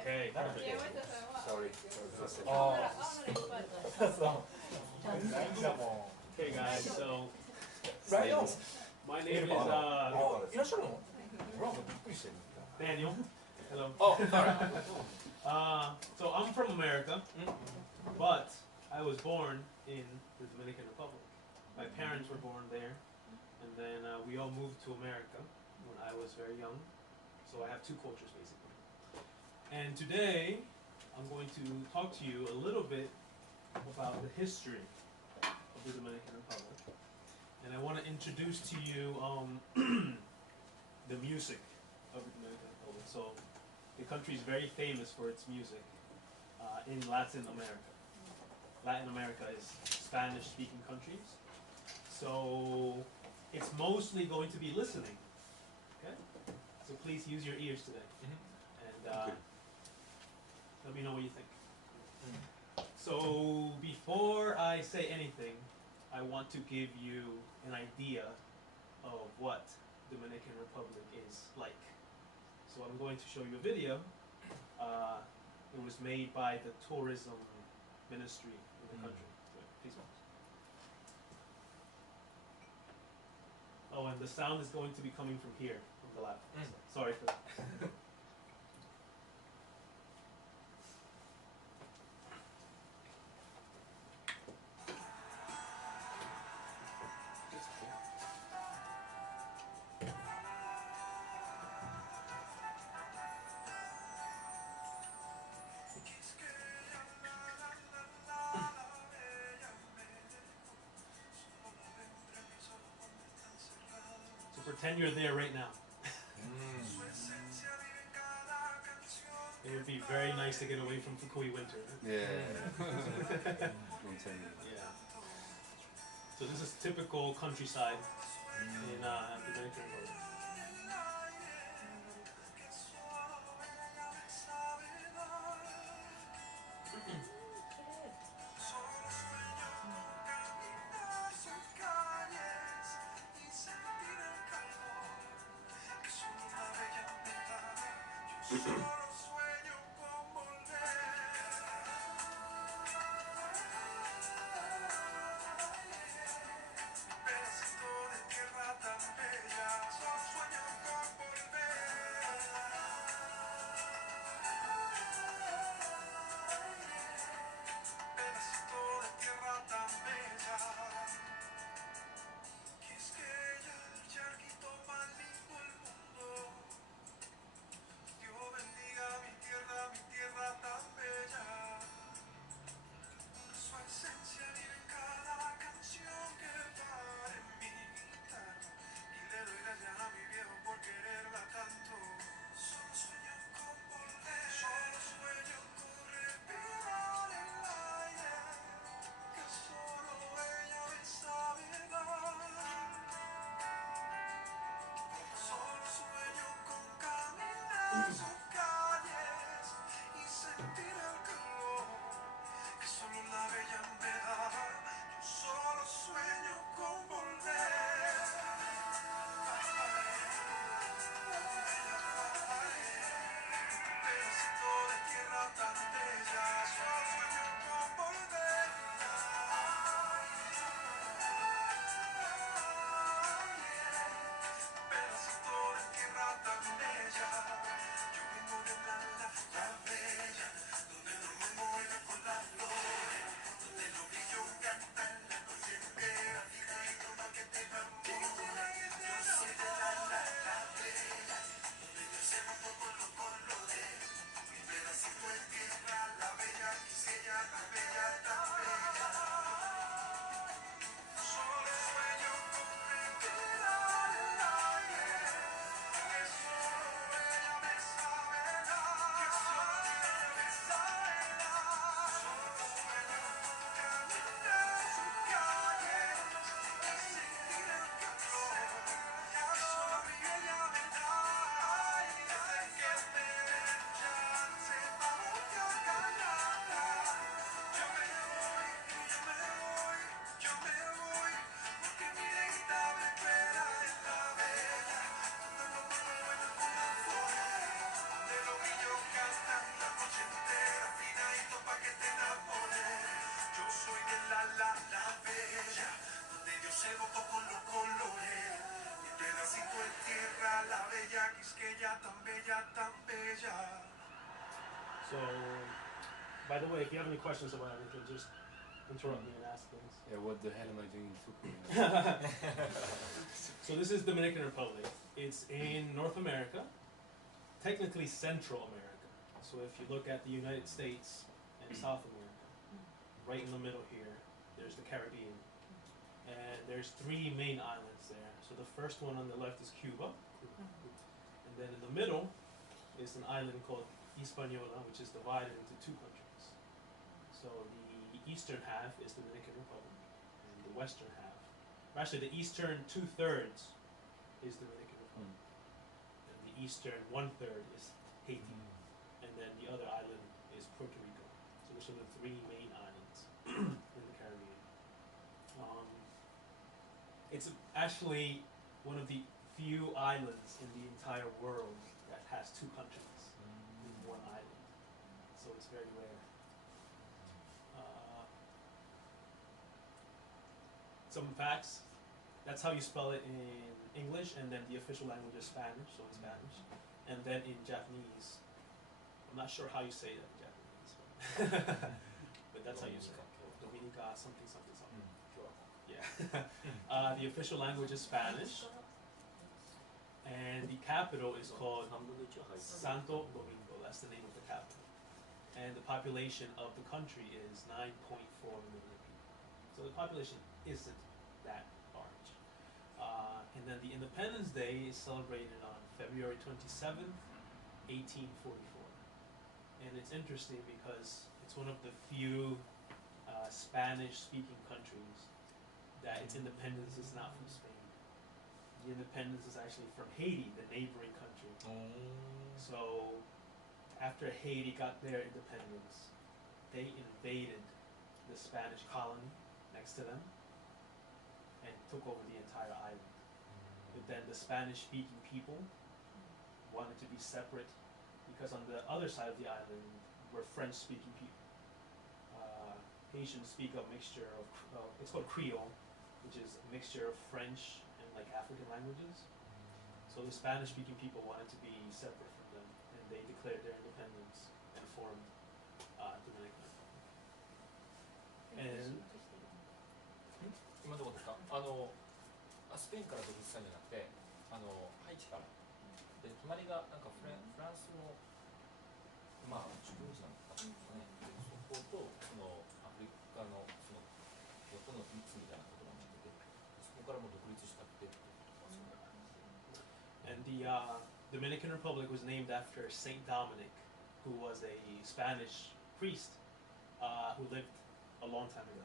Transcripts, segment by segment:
Okay. Sorry. Okay, guys. So Right on. my name is Daniel. Hello. Oh, sorry. So I'm from America, but I was born in the Dominican Republic. My parents were born there, and then we all moved to America when I was very young. So I have two cultures basically. And today I'm going to talk to you a little bit about the history of the Dominican Republic. And I want to introduce to you the music of the Dominican Republic. So the country is very famous for its music in Latin America. Latin America is Spanish-speaking countries. So it's mostly going to be listening. Okay? So please use your ears today. And let me know what you think. So before I say anything, I want to give you an idea of what Dominican Republic is like. So I'm going to show you a video. It was made by the tourism ministry in the country. Please watch. Oh, and the sound is going to be coming from here, from the lab. So, sorry for that. So pretend you're there right now. It would be very nice to get away from Fukui winter. Yeah. Yeah. So this is typical countryside in Dominican Republic. So, by the way, if you have any questions about anything, just interrupt me and ask things. Yeah, what the hell am I doing in Tucumán? So this is Dominican Republic. It's in North America, technically Central America. So if you look at the United States and South America, right in the middle here, there's the Caribbean. And there's three main islands there. So the first one on the left is Cuba. And then in the middle is an island called Hispaniola, which is divided into two countries. So the eastern half is Dominican Republic, and the western half, or actually the eastern 2/3 is Dominican Republic, and the eastern 1/3 is Haiti, and then the other island is Puerto Rico. So those are the three main islands in the Caribbean. It's actually one of the few islands in the entire world that has two countries in one island. So it's very rare. Some facts. That's how you spell it in English, and then the official language is Spanish, so in Spanish. And then in Japanese, I'm not sure how you say that in Japanese, but that's how you say it. Dominica, something, something, something. Yeah. The official language is Spanish, and the capital is called Santo Domingo. That's the name of the capital. And the population of the country is 9.4 million people. So the population isn't that large. And then the Independence Day is celebrated on February 27th, 1844. And it's interesting because it's one of the few Spanish-speaking countries that its independence is not from Spain. The independence is actually from Haiti, the neighboring country. So after Haiti got their independence, they invaded the Spanish colony next to them and took over the entire island. But then the Spanish-speaking people wanted to be separate because on the other side of the island were French-speaking people. Haitians speak a mixture of, it's called Creole, which is a mixture of French and like African languages. So the Spanish-speaking people wanted to be separate from them, and they declared their independence and formed Dominican Republic. And 今どこですか？スペインから独立したんじゃなくて、ハイチから。で、隣がなんかフランスのまあ植民地なのかですかね。で、そことそのアフリカのその横の3つみたいなところになってて、そこからもう独立したってってことですね。And the Dominican Republic was named after Saint Dominic, who was a Spanish priest who lived a long time ago.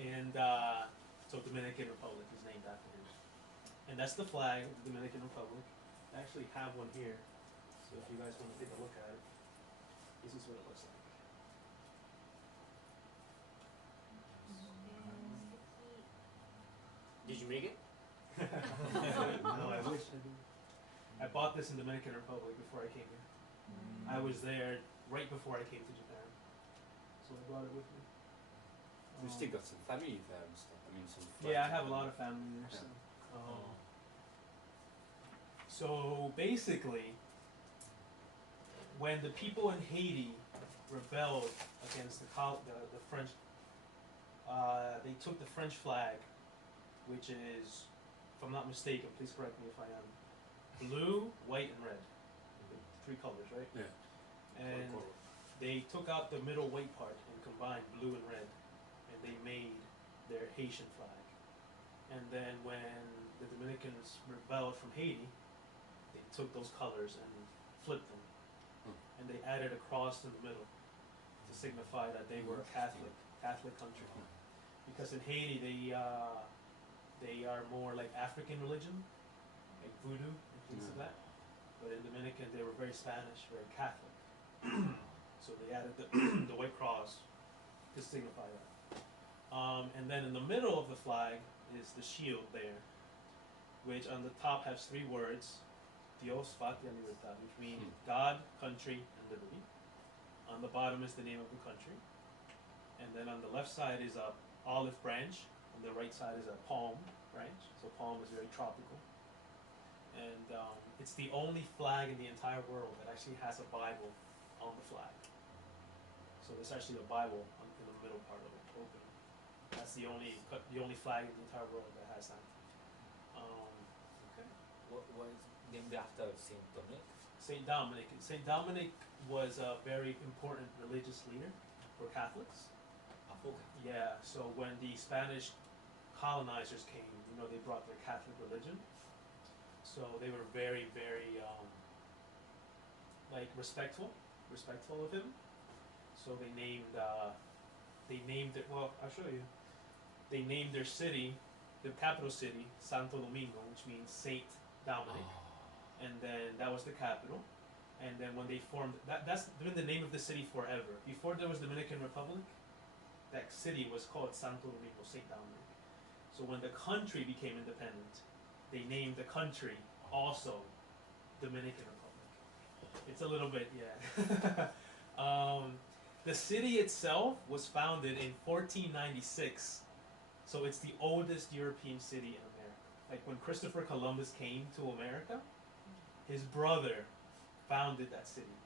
And so Dominican Republic is named after him. And that's the flag of the Dominican Republic. I actually have one here, so if you guys want to take a look at it, this is what it looks like. Did you make it? No, I wish I did. I bought this in Dominican Republic before I came here. I was there right before I came to Japan, so I brought it with me. You still got some family there and stuff. I mean, some. Yeah, I have a lot of family there. So, so basically, when the people in Haiti rebelled against the French, they took the French flag, which is, if I'm not mistaken, please correct me if I am, blue, white, and red. The three colors, right? Yeah. And they took out the middle white part and combined blue and red, and they made their Haitian flag. And then when the Dominicans rebelled from Haiti, they took those colors and flipped them, and they added a cross in the middle to signify that they were a Catholic country. Because in Haiti they are more like African religion, like voodoo and things like that. But in Dominican they were very Spanish, very Catholic. So they added the white cross to signify that. And then in the middle of the flag is the shield there, which on the top has three words, Dios, Patria, Libertad, which means God, country, and liberty. On the bottom is the name of the country. And then on the left side is a olive branch, on the right side is a palm branch. So palm is very tropical. And It's the only flag in the entire world that actually has a Bible on the flag. So there's actually a Bible in the middle part of it, open. That's the only flag in the entire world that has that. Okay. What is named after Saint Dominic? Saint Dominic. Saint Dominic was a very important religious leader for Catholics. Yeah. So when the Spanish colonizers came, they brought their Catholic religion. So they were very, very respectful of him. So they named it. Well, I'll show you. They named their city, the capital city, Santo Domingo, which means Saint Dominic, and then that was the capital. And then when they formed that's been the name of the city forever. Before there was Dominican Republic, that city was called Santo Domingo, Saint Dominic. So when the country became independent, they named the country also Dominican Republic. It's a little bit, yeah. The city itself was founded in 1496, so it's the oldest European city in America. Like when Christopher Columbus came to America, his brother founded that city.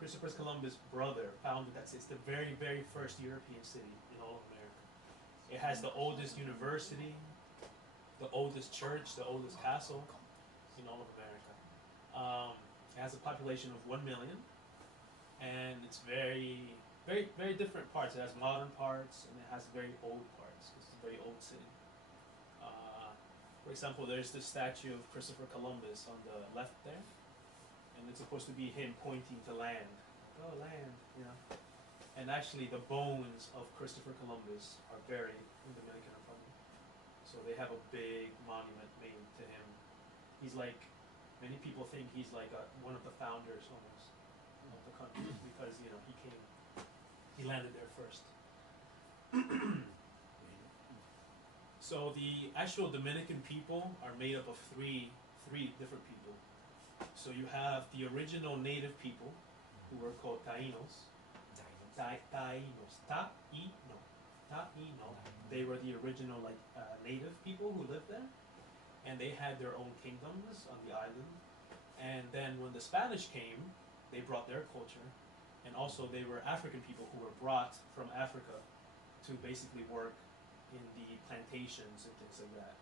Christopher Columbus' brother founded that city. It's the very, very first European city in all of America. It has the oldest university, the oldest church, the oldest castle in all of America. It has a population of 1 million, and it's very, very, very different parts. It has modern parts, and it has very old parts. It's a very old city. For example, there's the statue of Christopher Columbus on the left there, and it's supposed to be him pointing to land. Oh, land, And actually, the bones of Christopher Columbus are buried in the Dominican Republic. So they have a big monument made to him. He's like, many people think he's like one of the founders almost of the country because he landed there first. So the actual Dominican people are made up of three different people. So you have the original native people who were called Taínos. Taíno. They were the original native people who lived there, and they had their own kingdoms on the island. And then when the Spanish came, they brought their culture, and also they were African people who were brought from Africa to basically work in the plantations and things like that.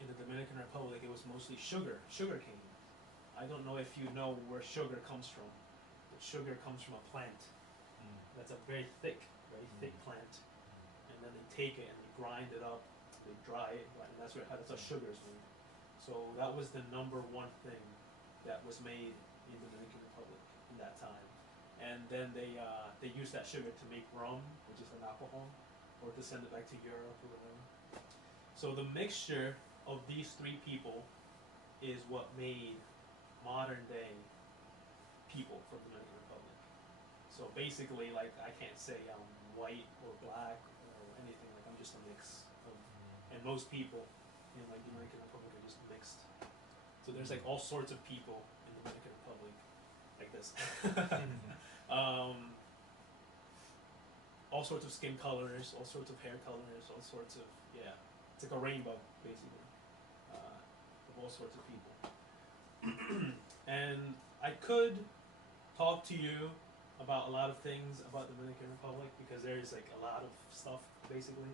In the Dominican Republic, it was mostly sugar cane. I don't know if you know where sugar comes from, but sugar comes from a plant. That's a very thick plant, and then they take it and they grind it up, they dry it, and that's how sugar is made. So that was the number one thing that was made in the Dominican Republic in that time. And then they used that sugar to make rum, which is an alcohol, or to send it back to Europe or whatever. So the mixture of these three people is what made modern day people from the Dominican Republic. So basically, I can't say I'm white or black or anything. I'm just a mix of, and most people in the Dominican Republic are just mixed. So there's all sorts of people in the Dominican Republic, like this. All sorts of skin colors, all sorts of hair colors, all sorts of it's like a rainbow basically, of all sorts of people. And I could talk to you about a lot of things about the Dominican Republic because there's a lot of stuff basically.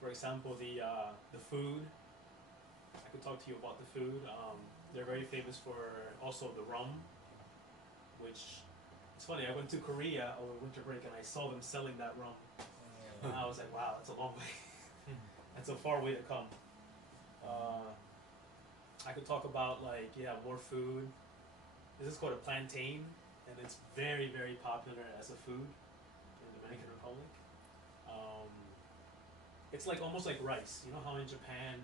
For example, the food. I could talk to you about the food. They're very famous for also the rum, which it's funny. I went to Korea over winter break and I saw them selling that rum, and I was like, wow, that's a long way. That's a far way to come. I could talk about more food. This is called a plantain, and it's very, very popular as a food in the Dominican Republic. It's almost like rice. You know how in Japan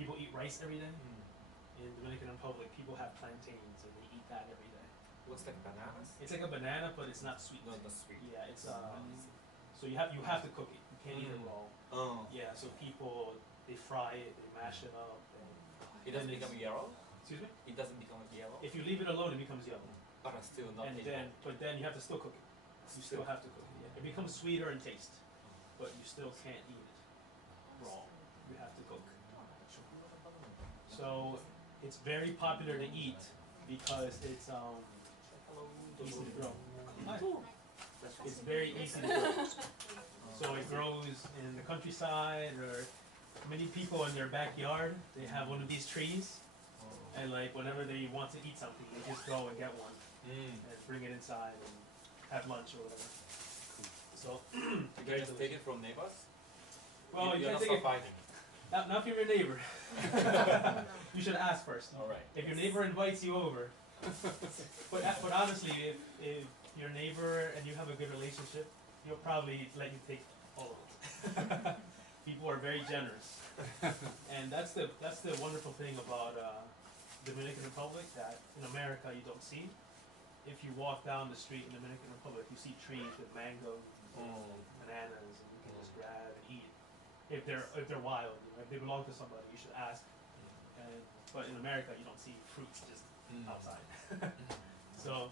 people eat rice every day? In Dominican Republic, people have plantains and they eat that every day. Looks like bananas. It's like a banana, but it's not sweet. No, not sweet. Yeah, it's so you have to cook it. You can't eat it raw. Oh. Yeah, so people they fry it, they mash it up. It doesn't become yellow. Excuse me? It doesn't become yellow. If you leave it alone, it becomes yellow. But it's still not And edible. then you have to still cook it. You still have to cook it. Yeah. It becomes sweeter in taste, but you still can't eat it raw. You have to cook. So it's very popular to eat because it's easy to grow. Hi. It's very easy to grow. So it grows in the countryside, or many people in their backyard, they have one of these trees, and like whenever they want to eat something, they just go and get one and bring it inside and have lunch or whatever. So You can just take it from neighbors? well, you You're can't not take it. fighting. Not from your neighbor. You should ask first. Alright. If your neighbor invites you over, but honestly, if your neighbor and you have a good relationship, he'll probably let you take all of it. People are very generous, and that's the wonderful thing about Dominican Republic that in America you don't see. If you walk down the street in Dominican Republic, you see trees with mangoes, bananas, and you can just grab and eat. If they're wild, you know, if they belong to somebody, you should ask. But in America, you don't see fruits just outside. So,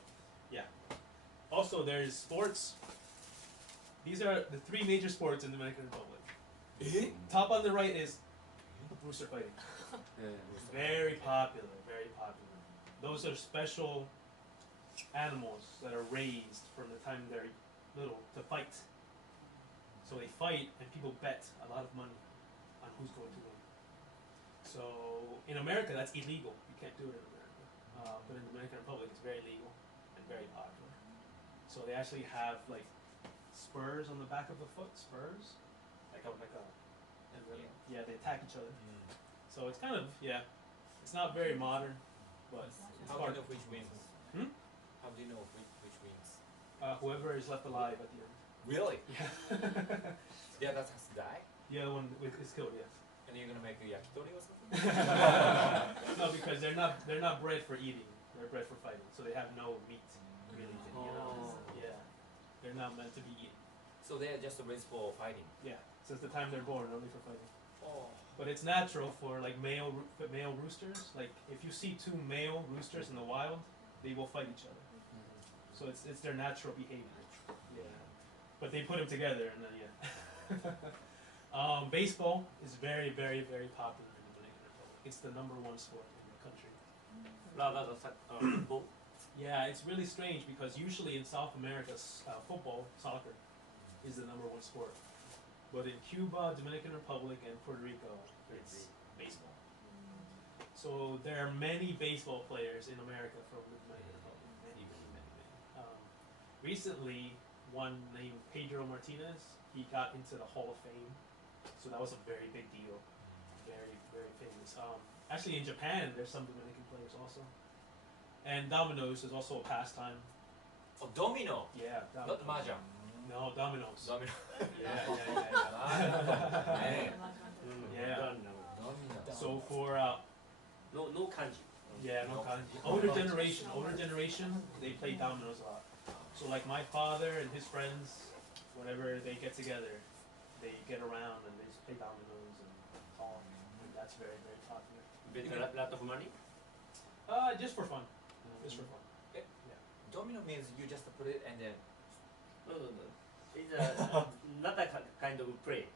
yeah. Also, there's sports. These are the 3 major sports in Dominican Republic. Top on the right is rooster fighting. Very popular, very popular. Those are special animals that are raised from the time they're little to fight. So they fight, and people bet a lot of money on who's going to win. So in America, that's illegal. You can't do it in America. But in the Dominican Republic, it's very legal and very popular. So they actually have like spurs on the back of the foot, spurs, and then, they attack each other. So it's kind of, it's not very modern, but it's How do hard. you know which wins? Hmm? How do you know which wins? Whoever is left alive at the end. Really? Yeah. The other has to die? The other one is killed, yes. And you're gonna make a yakitori or something? No, because they're not bred for eating. They're bred for fighting. So they have no meat really to eat. Yeah. They're not meant to be eaten. So they're just raised for fighting? Yeah. Since the time they're born, only for fighting. Oh. But it's natural for like male roosters. Like if you see 2 male roosters in the wild, they will fight each other. So it's their natural behavior. Yeah. But they put them together, and then baseball is very, very, very popular in the Dominican Republic. It's the #1 sport in the country. Football. Yeah, it's really strange because usually in South America, football, soccer, is the #1 sport. But in Cuba, Dominican Republic, and Puerto Rico, it's baseball. So there are many baseball players in America from the Dominican Republic. Many, many, many, many. Recently, one named Pedro Martinez, he got into the Hall of Fame. So that was a very big deal. Very, very famous. Actually, in Japan, there's some Dominican players also. And dominoes is also a pastime. Oh, domino! Yeah, Not mahjong. No, dominoes. Domino. Yeah. Yeah. Domino. So for No kanji. no kanji. Older generation, they play dominoes a lot. So like my father and his friends, whenever they get together, they get around and they just play dominoes and talk, and that's very, very popular. Bet a lot of money. Just for fun. Just for fun. Domino means you just put it and then. No. It's not a kind of play.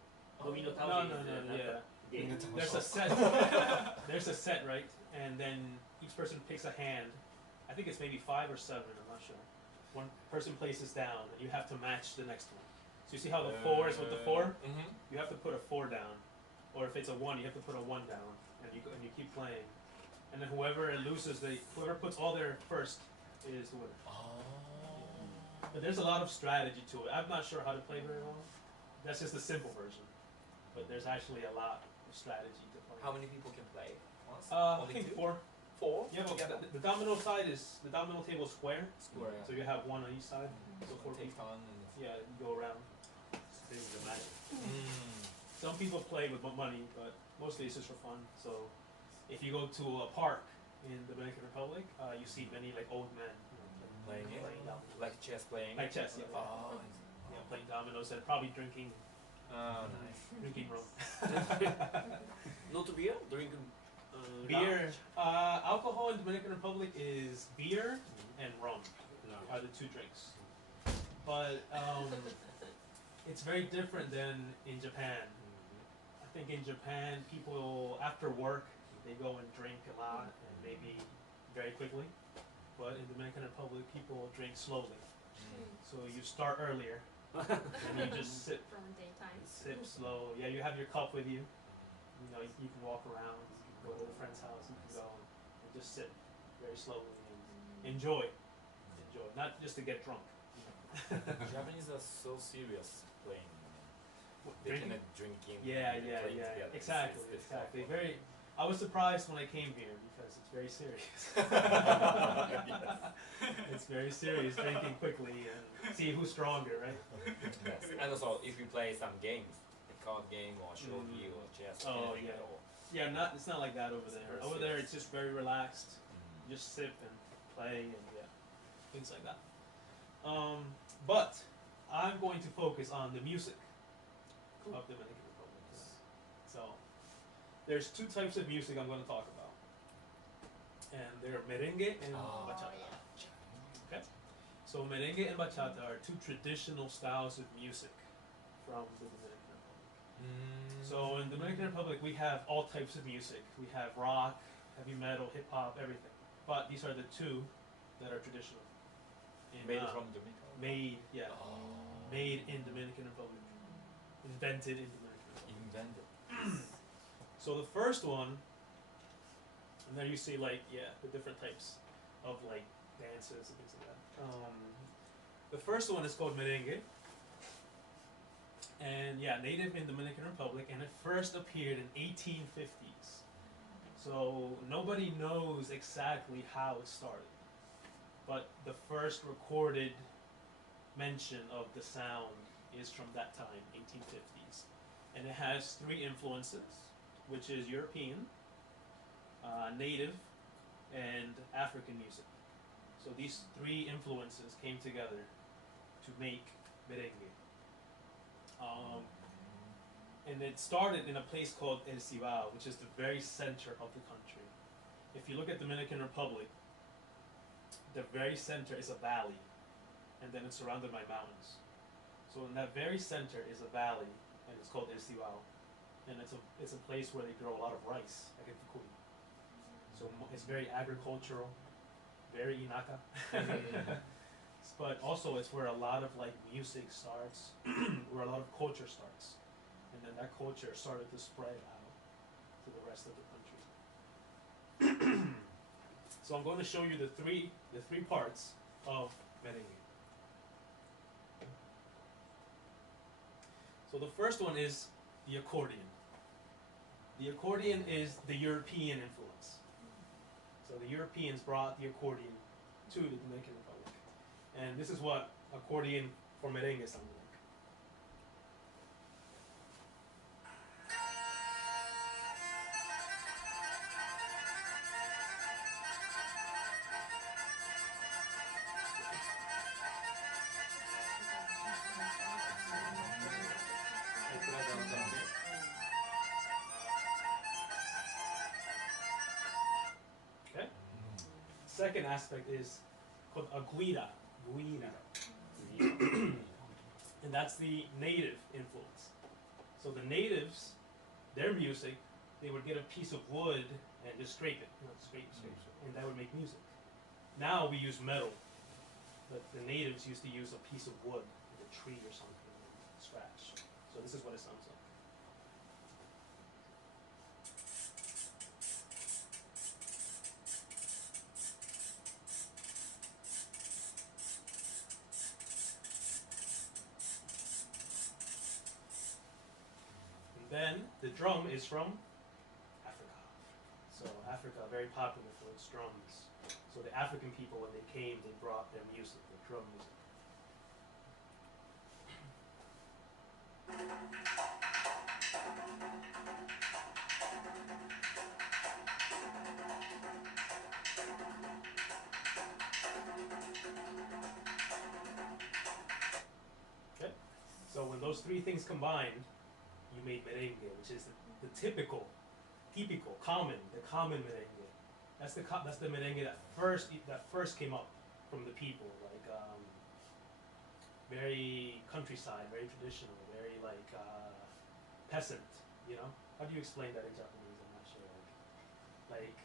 Domino No, tower no, is yeah. game. There's a set. There's a set, right? And then each person picks a hand. I think it's maybe 5 or 7. I'm not sure. One person places down, and you have to match the next one. So you see how the 4 is with the 4? You have to put a 4 down, or if it's a 1, you have to put a 1 down, and you keep playing. And then whoever loses, whoever puts all their first is the winner. But there's a lot of strategy to it. I'm not sure how to play very well. That's just the simple version. But there's actually a lot of strategy to play. How many people can play once? I Only think 2? 4. 4? Yeah, but the domino side is the domino table is square. Square. So you have 1 on each side. So So 4 take people. turn and. Yeah, you go around. This is the magic. Some people play with money, but mostly it's just for fun. So if you go to a park in the Dominican Republic, you see many like old men Playing it? dominoes. Like chess playing? Like chess, yeah. Oh, Yeah, playing dominoes and probably drinking nice. rum. Not beer, drink Beer, alcohol in Dominican Republic is beer and rum are the 2 drinks. But it's very different than in Japan. I think in Japan, people after work, they go and drink a lot and maybe very quickly. But in the Dominican Republic, people drink slowly. So you start earlier and you just sip From daytime. slow. Yeah, you have your cup with you. You know, you can walk around, you can go to a friend's house, you can go and just sip very slowly and enjoy. Not just to get drunk. Japanese are so serious playing. They Drinking? cannot drinking. Yeah, and yeah, playing yeah. together. Exactly, It's exactly. difficult. Very. I was surprised when I came here because it's very serious. It's very serious, drinking quickly and see who's stronger, right? Yes. And also, if you play some games, a card game or shogi or chess, Oh, anything yeah. at all. Yeah, it's not like that over It's there. very Over there, serious. it's just very relaxed. Mm. You just sip and play and yeah, things like that. But I'm going to focus on the music of Dominican Republic. So there's two types of music I'm going to talk about, and they're merengue and bachata. Okay, so merengue and bachata are two traditional styles of music from the Dominican Republic. So in the Dominican Republic, we have all types of music. We have rock, heavy metal, hip hop, everything. But these are the two that are traditional. In, Made from Dominican. Made, yeah, Oh. made in Dominican Republic, invented in Dominican Republic. Invented. So the first one, and then you see like the different types of like dances and things like that. The first one is called merengue, and native in Dominican Republic, and it first appeared in 1850s. So nobody knows exactly how it started, but the first recorded mention of the sound is from that time, 1850s, and it has three influences, which is European, native, and African music. So these three influences came together to make merengue. And it started in a place called El Cibao, which is the very center of the country. If you look at Dominican Republic, the very center is a valley, and then it's surrounded by mountains. So in that very center is a valley, and it's called El Cibao, and it's a place where they grow a lot of rice, like in Fukui. So it's very agricultural, very inaka. But also it's where a lot of like music starts, where a lot of culture starts, and then that culture started to spread out to the rest of the country. So I'm going to show you the three parts of merengue. So the first one is the accordion. The accordion is the European influence. So the Europeans brought the accordion to the Dominican Republic. And this is what accordion for merengue sounds like. Okay? Second aspect is called a guira. And that's the native influence. So the natives, their music, they would get a piece of wood and just scrape it, scrape, and that would make music. Now we use metal, but the natives used to use a piece of wood, like a tree or something, and scratch. So this is what it sounds like. Then the drum is from Africa. So Africa, very popular for its drums. So the African people, when they came, they brought their music, their drum music. Okay, so when those three things combined, you made merengue, which is the typical, common merengue. That's the merengue that first came up from the people, like very countryside, very traditional, very like peasant. You know, how do you explain that in Japanese? I'm not sure. like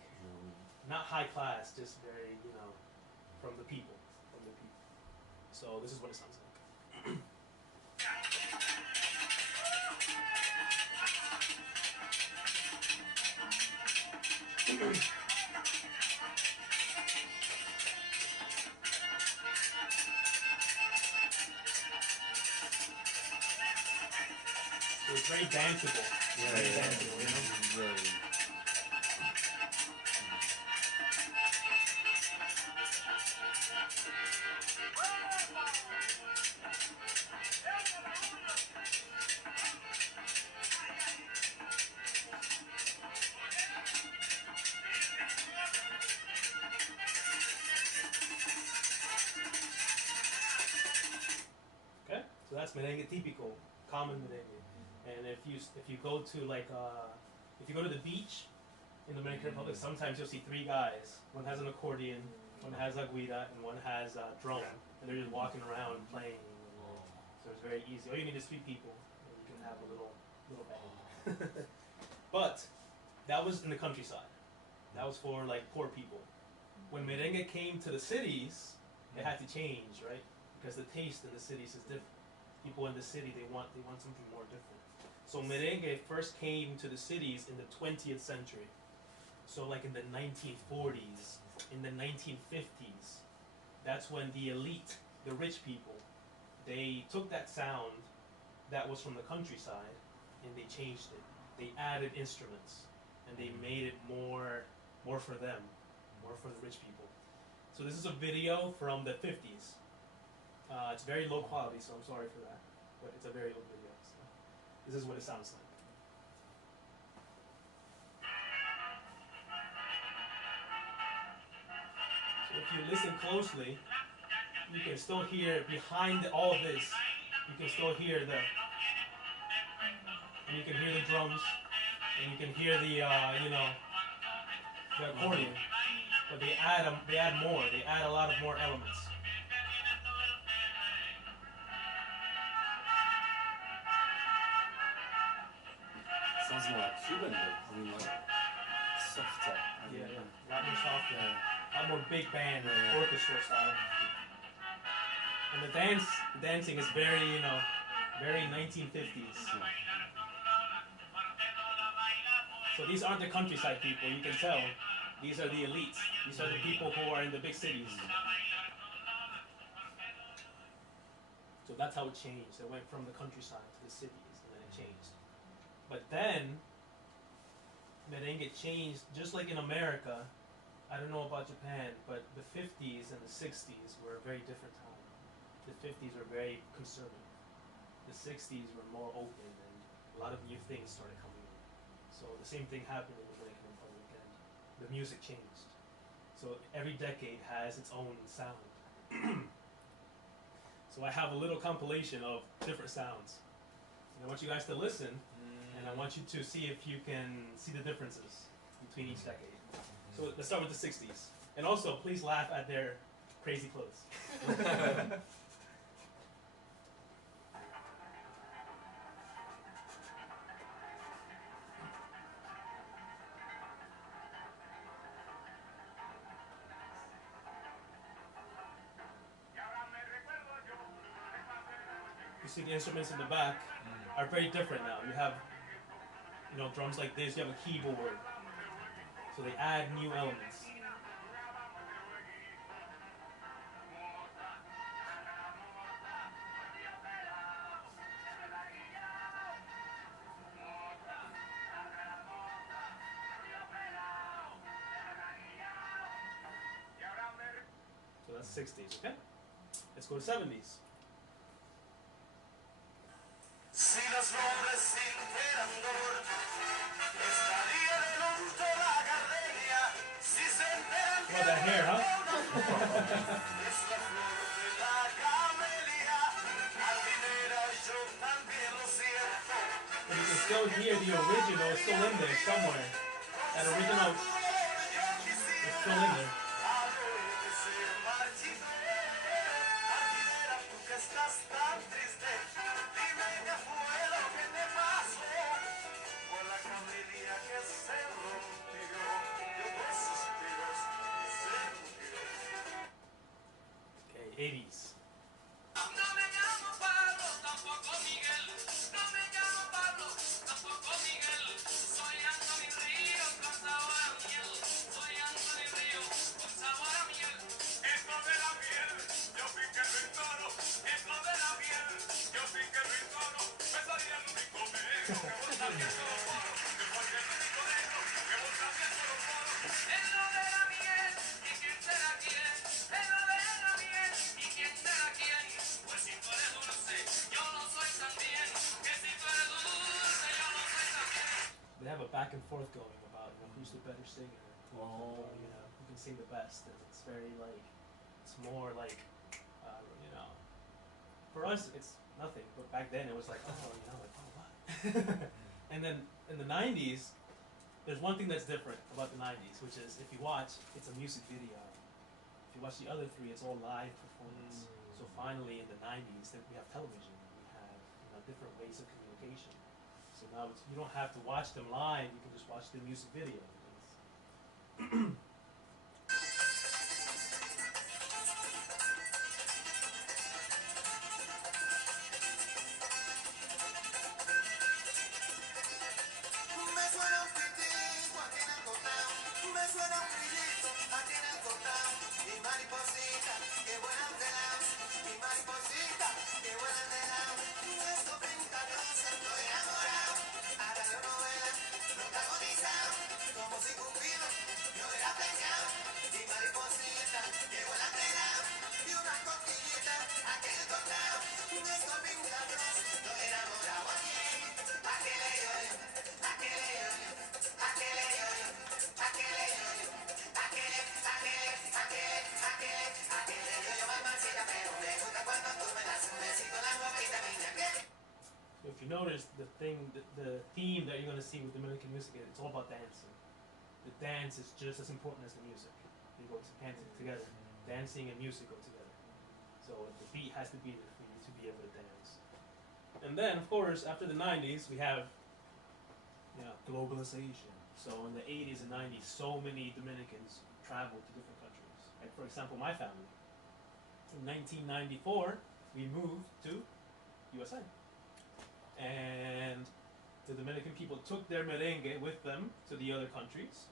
not high class, just very, you know, from the people, So this is what it sounds like. So it's very danceable. Very danceable, you know? Very. Okay, so that's merengue típico, common merengue. And if you go to like if you go to the beach in the Dominican Republic, sometimes you'll see three guys. One has an accordion, one has a guira, and one has a drum, and they're just walking around playing. So it's very easy. All you need is three people, and you can have a little band. But that was in the countryside. That was for like poor people. When merengue came to the cities, it had to change, right? Because the taste in the cities is different. People in the city, they want something more different. So merengue first came to the cities in the 20th century. So like in the 1940s, in the 1950s, that's when the elite, the rich people, they took that sound that was from the countryside and they changed it. They added instruments and they made it more for them, more for the rich people. So this is a video from the 50s. It's very low quality, so I'm sorry for that. But it's a very old video. So this is what it sounds like. So if you listen closely, you can still hear behind all of this, you can still hear and you can hear the drums, and you can hear the the accordion. But they add more. They add a lot of more elements. Sounds more like Cuban though. I mean, like softer. Yeah, a lot more softer. Yeah. A lot more big band, Yeah. orchestra style. And the dancing is very, very 1950s. So these aren't the countryside people, you can tell. These are the elites. These are the people who are in the big cities. So that's how it changed. It went from the countryside to the cities, and then it changed. But then, merengue changed, just like in America. I don't know about Japan, but the 50s and the 60s were a very different time. The 50s were very conservative. The 60s were more open, and a lot of new things started coming in. So the same thing happened in the Dominican Republic, and the music changed. So every decade has its own sound. So I have a little compilation of different sounds. And I want you guys to listen, and I want you to see if you can see the differences between each decade. So let's start with the 60s. And also, please laugh at their crazy clothes. You see the instruments in the back are very different now. You have, drums like this, you have a keyboard. So they add new elements. So that's 60s, okay? Let's go to 70s. Si los hombres sintieran dolor, estaría de luto la gardenia. Si se enteran que Love that hair, huh? es la flor de la camelia, jardinera yo también lo siento. But you can still hear the original is still in there somewhere. That original is still in there. A lo que se marchite, jardinera tú que estás tan triste, dime qué fue lo que te pasó. Fue la camelia que se rompió. Yo 80s. No me llamo Pablo, tampoco Miguel. No me llamo Pablo, tampoco Miguel. Soy Anthony Río con sabor a miel. Soy Anthony Río con sabor a miel. Esto de la miel, yo piqué el rincón. Esto de la miel, yo piqué el rincón. Me salía el único negro que vos sabías los poros. Que fue el único negro que vos sabías los poros. Es lo de la miel, ¿y quién será quién? Es lo de la miel, ¿y quién será quién? Pues si tú eres dulce, yo lo soy también. Que si tú eres dulce, yo lo soy también. They have a back and forth going about, you know, who's the better singer. Oh. You know, who can sing the best. And it's very like, it's more like, you know, for us it's nothing, but back then it was like, oh, you know, like, oh, what? And then in the 90s, there's one thing that's different about the 90s, which is if you watch, it's a music video. If you watch the other three, it's all live performance. So finally in the 90s, then we have television. We have, you know, different ways of communication. So now it's, you don't have to watch them live. You can just watch the music video. Me suena un pitito aquí en el cotao. Me suena un grillito aquí en el cotao. Mi mariposita, que vuelan de lado. Mi mariposita, que vuelan de lado. Esto brinca rosa, estoy enamorado. A radionovela, protagonizado. Como si Cupido me hubiera pegado. Mi mariposita, que vuelan de lado. Y una cosquillita aquí en el cotao. Esto brinca rosa, estoy enamorado. ¿A quién? ¿A qué le doy? ¿A qué le doy? ¿A qué le doy? ¿A qué le doy? ¿A qué le? ¿A qué le? ¿A qué le? ¿A qué le? ¿A qué le doy? Mamacita, pero me gusta cuando tú me das un besito en la boquita, niña. ¿Qué? So if you notice, the theme that you're going to see with Dominican music, it's all about dancing. The dance is just as important as the music. They go hand together. Dancing and music go together. So the beat has to be there for you to be able to dance. And then, of course, after the 90s, we have, you know, globalization. So in the 80s and 90s, so many Dominicans traveled to different countries. Like, for example, my family. In 1994, we moved to USA. And the Dominican people took their merengue with them to the other countries.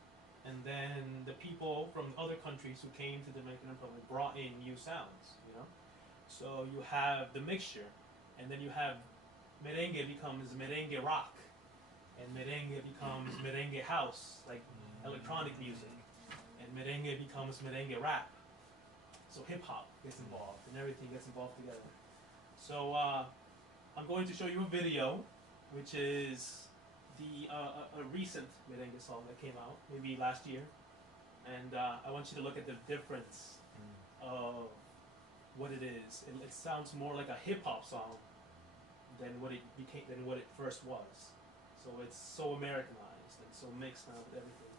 And then the people from other countries who came to the Dominican Republic brought in new sounds, you know? So you have the mixture, and then you have merengue becomes merengue rock, and merengue becomes merengue house, like electronic music, and merengue becomes merengue rap. So hip hop gets involved, and everything gets involved together. So I'm going to show you a video, which is a recent merengue song that came out, maybe last year, and I want you to look at the difference of what it is. It sounds more like a hip hop song than what it became, than what it first was. So it's so Americanized and so mixed now with everything.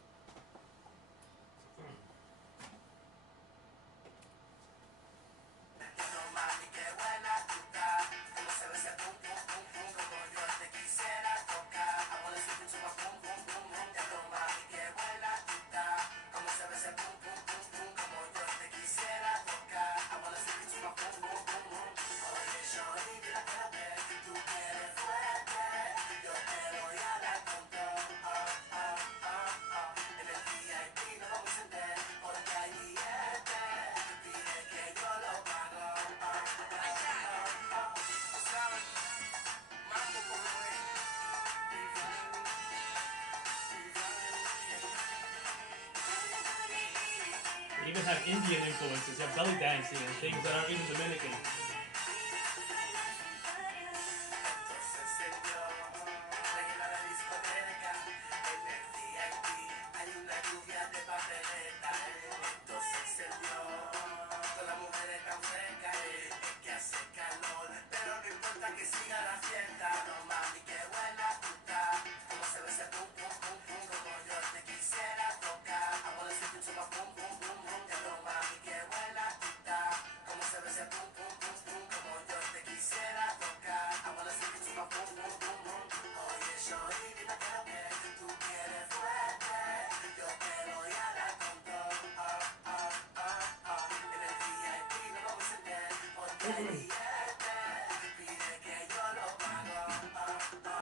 They even have Indian influences. You have belly dancing and things that aren't even Dominican. ay, ay.